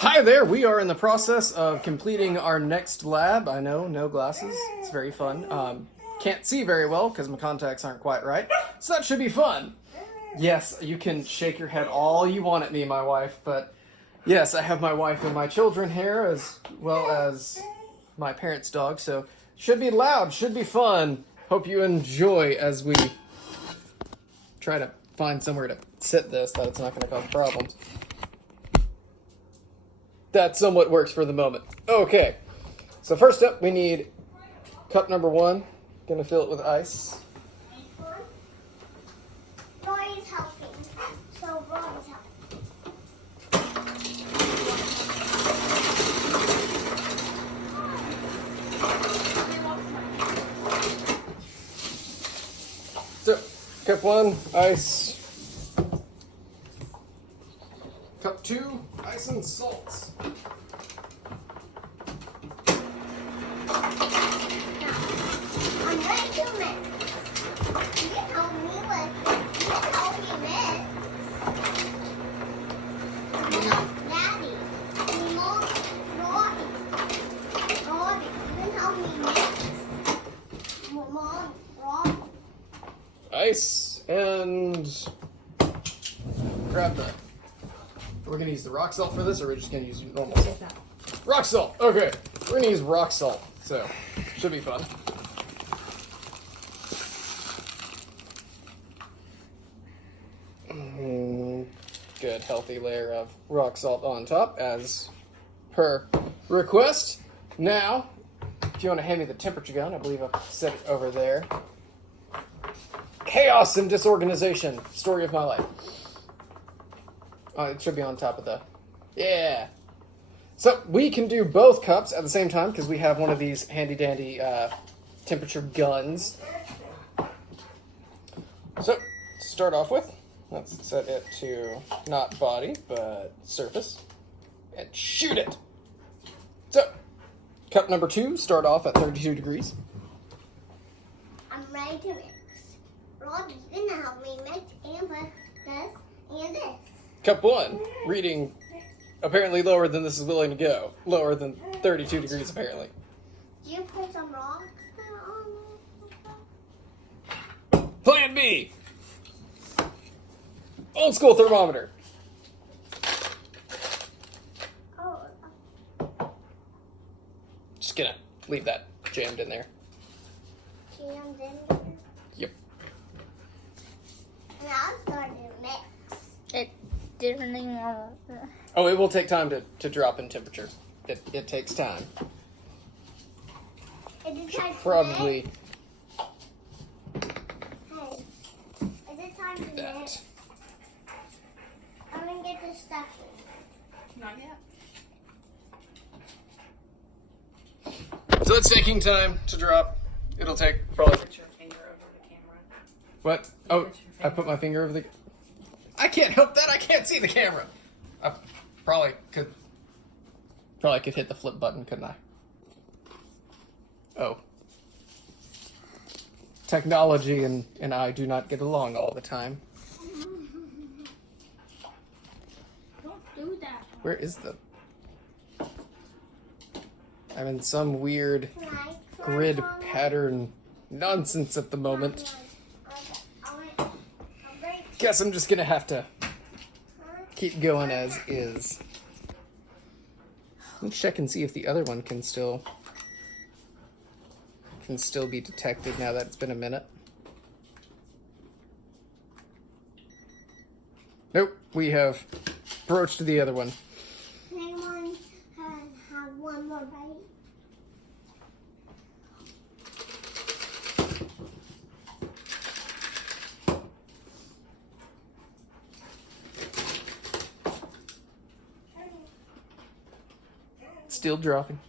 Hi there, we are in the process of completing our next lab. I know, no glasses, it's very fun. Can't see very well because my contacts aren't quite right, so that should be fun. Yes, you can shake your head all you want at me, my wife, but yes, I have my wife and my children here as well as my parents' dog, so should be loud, should be fun. Hope you enjoy as we try to find somewhere to sit this that it's not going to cause problems. That somewhat works for the moment. Okay, so first up we need cup number 1. Gonna fill it with ice. Roy's helping. So Roy's helping. So, cup 1, ice. Cup 2, ice and salts. I'm ready to mix. You help me with. You help me mix. Daddy. Mom. Roy, you can help me mix. Mom. Roy. Ice and grab the. We're gonna use the rock salt for this, or we're just gonna use normal salt? Rock salt. Okay, we're gonna use rock salt, so should be fun. Good healthy layer of rock salt on top, as per request. Now, if you want to hand me the temperature gun, I believe I've set it over there. Chaos and disorganization. Story of my life. Oh, it should be on top of the... Yeah. So, we can do both cups at the same time, because we have one of these handy-dandy temperature guns. So, to start off with, let's set it to not body, but surface. And shoot it! So, cup number 2, start off at 32 degrees. I'm ready to mix. Rob, you're gonna help me mix and put this and this. Cup 1, reading apparently lower than this is willing to go. Lower than 32 degrees, apparently. Do you put some rock? Plan B! Old school thermometer. Oh, Just gonna leave that jammed in there. jammed in there. Yep. And I'm starting to mix. It didn't even. Oh, it will take time to drop in temperature. It takes time. Is it time to Probably mix? Hey, is it time to mix? that. I'm gonna get this stuff in. Not yet. So it's taking time to drop. It'll take probably... Put your finger over the camera. What? Oh, I put my finger over the... I can't help that. I can't see the camera. I probably could hit the flip button, couldn't I? Oh. Technology and I do not get along all the time. Don't do that. Where is the... I'm in some weird Can I grid climb on it? pattern nonsense at the moment. I'm ready to Guess I'm just gonna have to keep going as is. Let's check and see if the other one can still be detected now that it's been a minute. Nope, we have broached the other one. anyone have one more bite? Still dropping.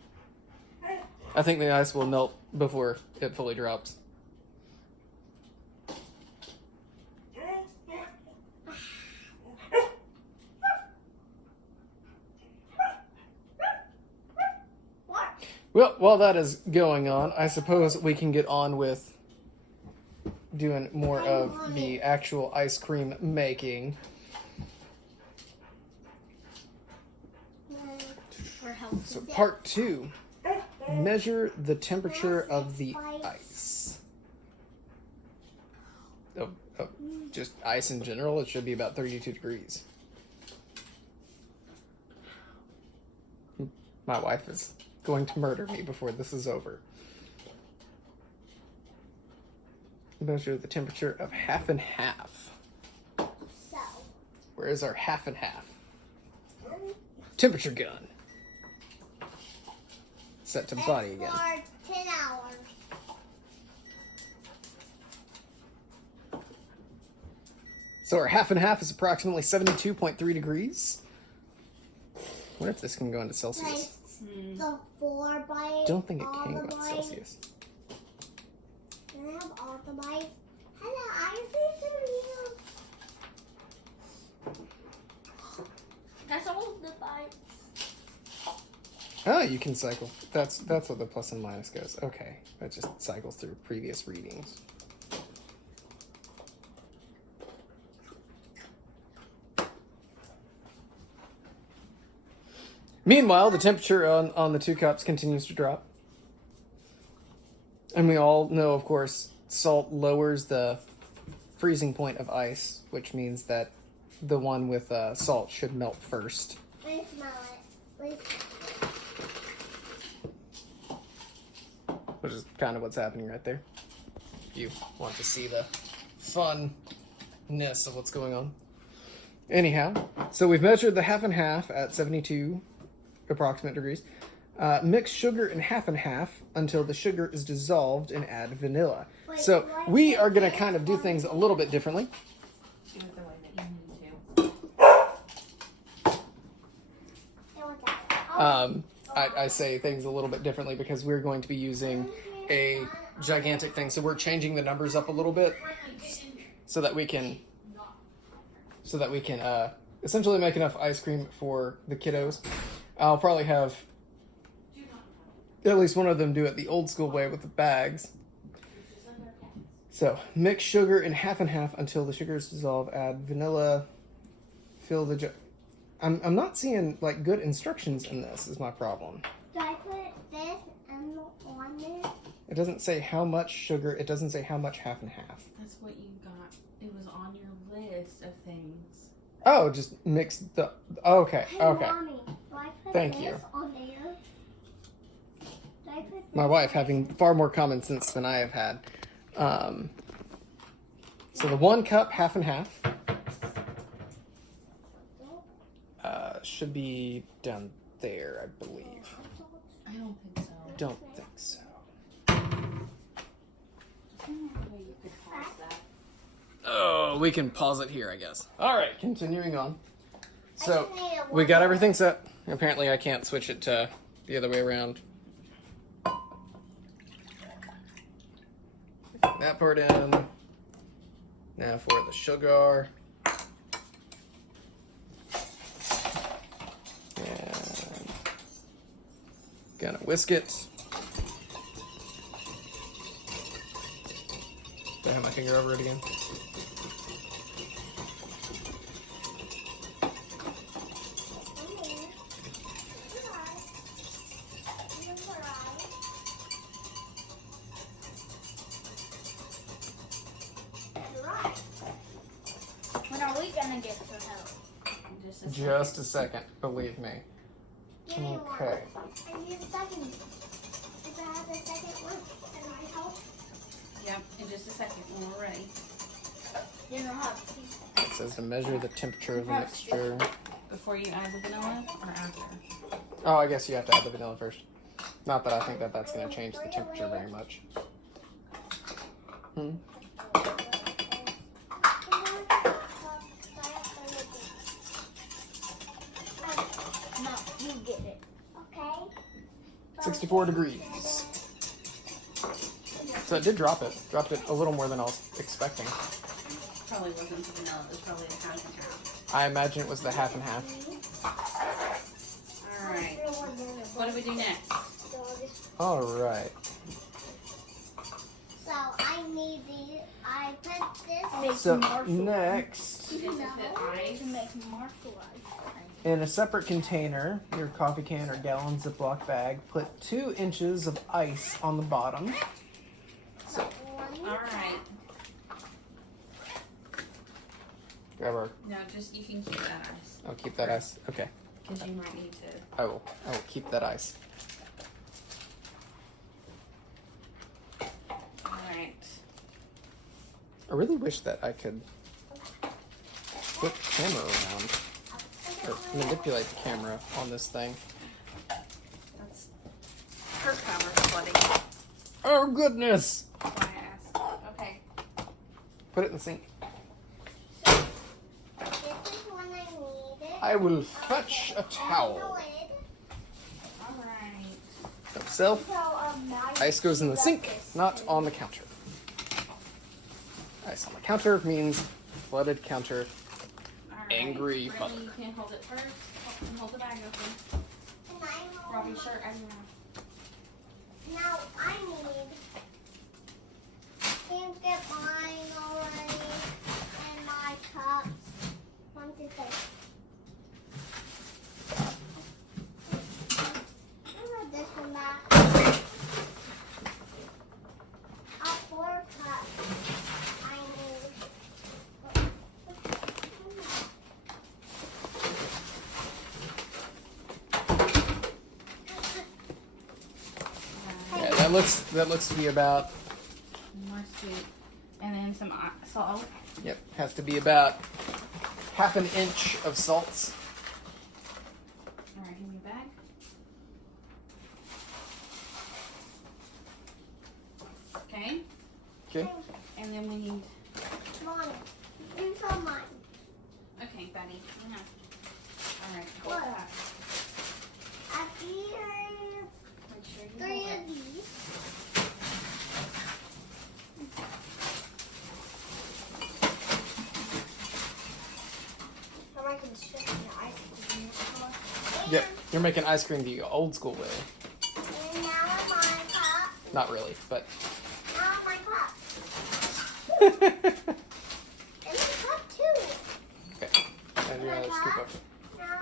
I think the ice will melt before it fully drops. What? Well, while that is going on, I suppose we can get on with doing more of the actual ice cream making. super healthy. So part 2, measure the temperature of the ice. Of just ice in general, it should be about 32 degrees. My wife is going to murder me before this is over. Measure the temperature of half and half. So, Where is our half and half? Temperature gun. Set to body again. for 10 hours. So our half and half is approximately 72.3 degrees. What if this can go into Celsius? Like the 4 bites. Don't think it all can the go into bites. Celsius. Can I have all the bites? Hello, I see That's all the bites. Oh, you can cycle. That's what the plus and minus goes. Okay, that just cycles through previous readings. Meanwhile, the temperature on the 2 cups continues to drop. And we all know, of course, salt lowers the freezing point of ice, which means that the one with salt should melt first. Let me smell it. Which is kind of what's happening right there. If you want to see the funness of what's going on. Anyhow, so we've measured the half and half at 72 approximate degrees. Mix sugar in half and half until the sugar is dissolved and add vanilla. So we are going to kind of do things a little bit differently. Do it the way that you need to. I say things a little bit differently because we're going to be using a gigantic thing. So we're changing the numbers up a little bit so that we can essentially make enough ice cream for the kiddos. I'll probably have at least one of them do it the old school way with the bags. So mix sugar in half and half until the sugar is dissolved. Add vanilla. Fill the jar. I'm not seeing like good instructions in this. Is my problem. Do I put this on it? It doesn't say how much sugar. It doesn't say how much half and half. That's what you got. It was on your list of things. Oh, just mix the. Okay, Hey, okay. Mommy, do I put Thank this you. on there? Do I put My this wife on having far more common sense than I have had. So the 1 cup, half and half, should be down there, I believe. I don't think so. Don't think so. Maybe you could pause that. Oh, we can pause it here, I guess. All right, continuing on. So just need a we got water. everything set. Apparently, I can't switch it to the other way around. That part in. Now for the sugar. And gonna whisk it. Do I have my finger over it again? When are we gonna get some help? Just a second. Just a second, believe me. Give me one. Okay. I need a second. If I have a second one, can I help? Yep, in just a second when we're ready. You know how to see. It says to measure the temperature of the mixture. Before you add the vanilla or after? Oh, I guess you have to add the vanilla first. Not that I think that that's going to change the temperature very much. Hmm. No, you get it. Okay. 64 degrees. So it did drop it. Dropped it a little more than I was expecting. Probably wasn't the vanilla, it was probably a half and half. I imagine it was the half and half. Alright. What do we do next? All right. So I need the. I put this. So next, Is it the ice? To make marshmallow ice cream. In a separate container, your coffee can or gallon Ziploc bag, put 2 inches of ice on the bottom. So, All right. grab our. No, just you can keep that ice Oh, keep that ice. Okay. because you might need to. I will keep that ice. All right. I really wish that I could flip the camera around or manipulate the camera on this thing. That's her cover, buddy. Oh goodness! That's why I asked. Okay. Put it in the sink. This is when I need it. I will fetch a On the towel. lid. All right. Self. So, now Ice goes in the sink, not on the counter. Ice on the counter means flooded counter. All right. Angry Really, mother. you can hold it first. Hold the bag open. And I hold Robbie's shirt. I don't know. Now I need. Can't get mine already. And my cups. 1, 2, 3. I want this one back. 4 cups. I need. Yeah, that looks to be about. More sweet. And then some salt. Yep, has to be about half an inch of salts. All right, give me a bag. Okay. Okay. And then we need. Mine. You saw mine. Okay, Betty. Yeah. All right. Hold What? that. I have Make sure you 3 hold of it. these. I'm making straight in the ice cream. Yep, you're making ice cream the old school way. And now my cup. Not really, but. Now my cup. And my cup too. Okay. And your other scoop of. Now.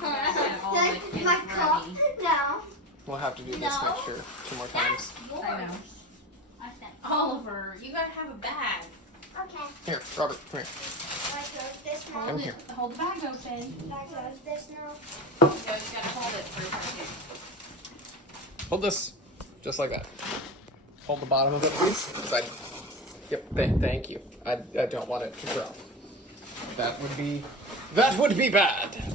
Got all the kids My cup. ready. No. We'll have to do this No. next year 2 more times. I know. I said, Oliver, you gotta have a bag. Okay. Here, Robert, come here. I close this now. I'm here. Hold the bag open. I close this now. You just gotta hold it for a second. Hold this, just like that. Hold the bottom of it, please. 'Cause yep. Thank you. I don't want it to drop. That would be bad. That would be the baddest.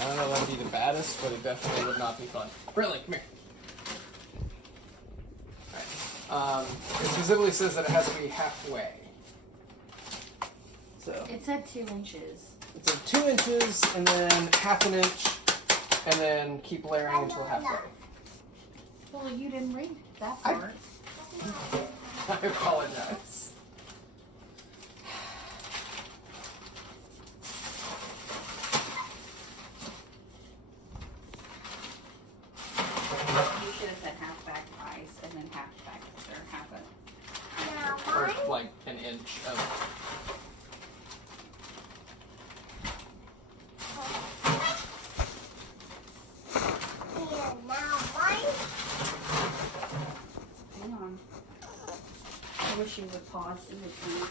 I don't know that would be the baddest, but it definitely would not be fun. Brilliant, come here. Alright. It specifically says that it has to be halfway. So It said 2 inches. it's a 2 inches and then half an inch and then keep layering until halfway. Well, you didn't read that I- part. I apologize. You should have said half bag of ice and then half bag or half a. Now Or mine. like an inch of. And now mine. Hang on. I wish you would pause in between.